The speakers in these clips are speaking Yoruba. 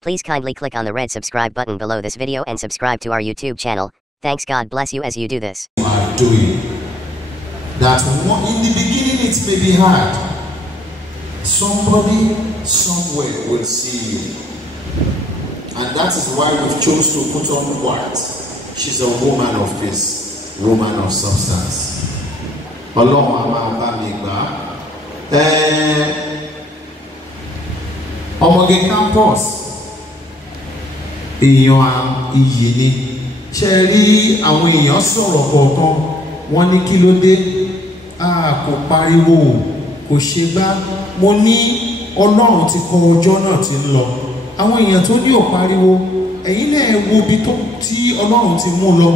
Please kindly click on the red subscribe button below this video and subscribe to our YouTube channel. Thanks, God bless you as you do this. Are doing that in the beginning it may be hard. Somebody somewhere will see you, and that is why we chose to put on white. She's a woman of peace, woman of substance. Ọlọ́run a máa bá mi gbà. Ọmọge campus èèyàn iyì ni. Ṣé rí àwọn èèyàn sọ̀rọ̀ kọ̀ọ̀kan wọ́n ní kí ló dé? Kò pariwo, kò ṣe gbá. Mo ní Ọlọ́run ti kọ ọjọ́ náà ti ń lọ. Àwọn èèyàn tó ní ò pariwo, ẹ̀yin náà wo ibi tí Ọlọ́run ti mú lọ.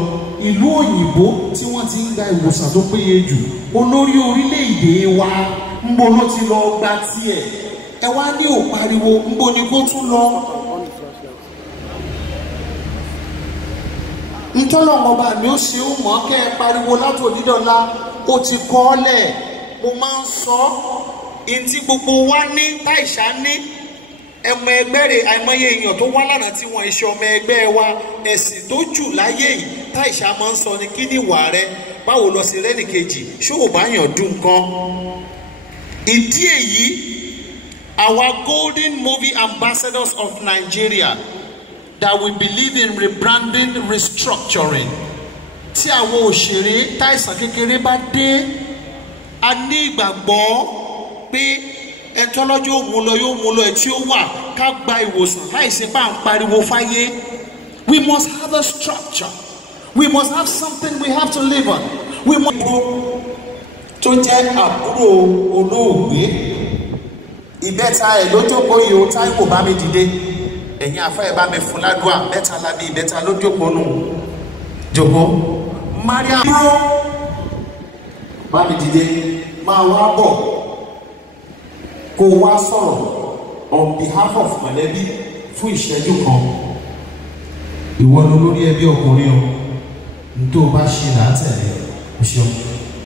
Ìlú òyìnbó tí wọ́n ti ń gba ìwòsàn tó péye jù. Olórí orílẹ̀-èdè wa ń bo ló ti lọ gba tiẹ̀. Ẹ wá ní ò pariwo, ń bo ni kó tún lọ. Ntọ́lọ́wọ́ bá mi ó ṣe ó mọ̀ kẹ́ ẹ pariwo látò dídọ̀la ó ti kọ́ ọ́ lẹ̀. Mo máa ń sọ ntí gbogbo wa ní táìṣà ní ẹmọ ẹgbẹ́ rẹ̀ àìmọye èèyàn tó wá lánàá tí wọ́n ṣe ọmọ ẹgbẹ́ wa ẹ̀sìn tó jù láyé yìí táìṣà máa ń sọ ní kí ni ìwà rẹ báwo lọ sí rẹ́nì kejì ṣó ò bá yàn dùn kan. Ìdí èyí our golden movie ambassadors of Nigeria that we believe in rebranding, restructuring. Tí àwọn òṣèré táìsàn kékeré bá dé, a ní ìgbàgbọ́ pé ẹ̀ńtọ́lọ́jọ́ òun lọ yóò mú lọ ẹ̀ tí ó wà ká gba ìwòsàn láìsí bá ń pariwo fáyé. We must have a structure. We must have something we have to live on. We must tó jẹ́ àbúrò olóògbé. Ìbẹ́ta ẹ̀ ló jókòó yìí ó Táíwò bá mi dìde. Ẹ̀yin afẹ́ ẹ̀ bá mi fún ládùá mẹ́ta lábí ìbẹ́ta ló jókòó nù. Jókòó. Mariam bá mi dìde máa wá bọ̀ kó wá sọ̀rọ̀ on behalf of mọ̀lẹ́bí fún ìṣẹ́jú kan. Ìwọ ni olórí ẹbí ọkùnrin o. N tó bá ṣe látẹ̀lé o ṣeun.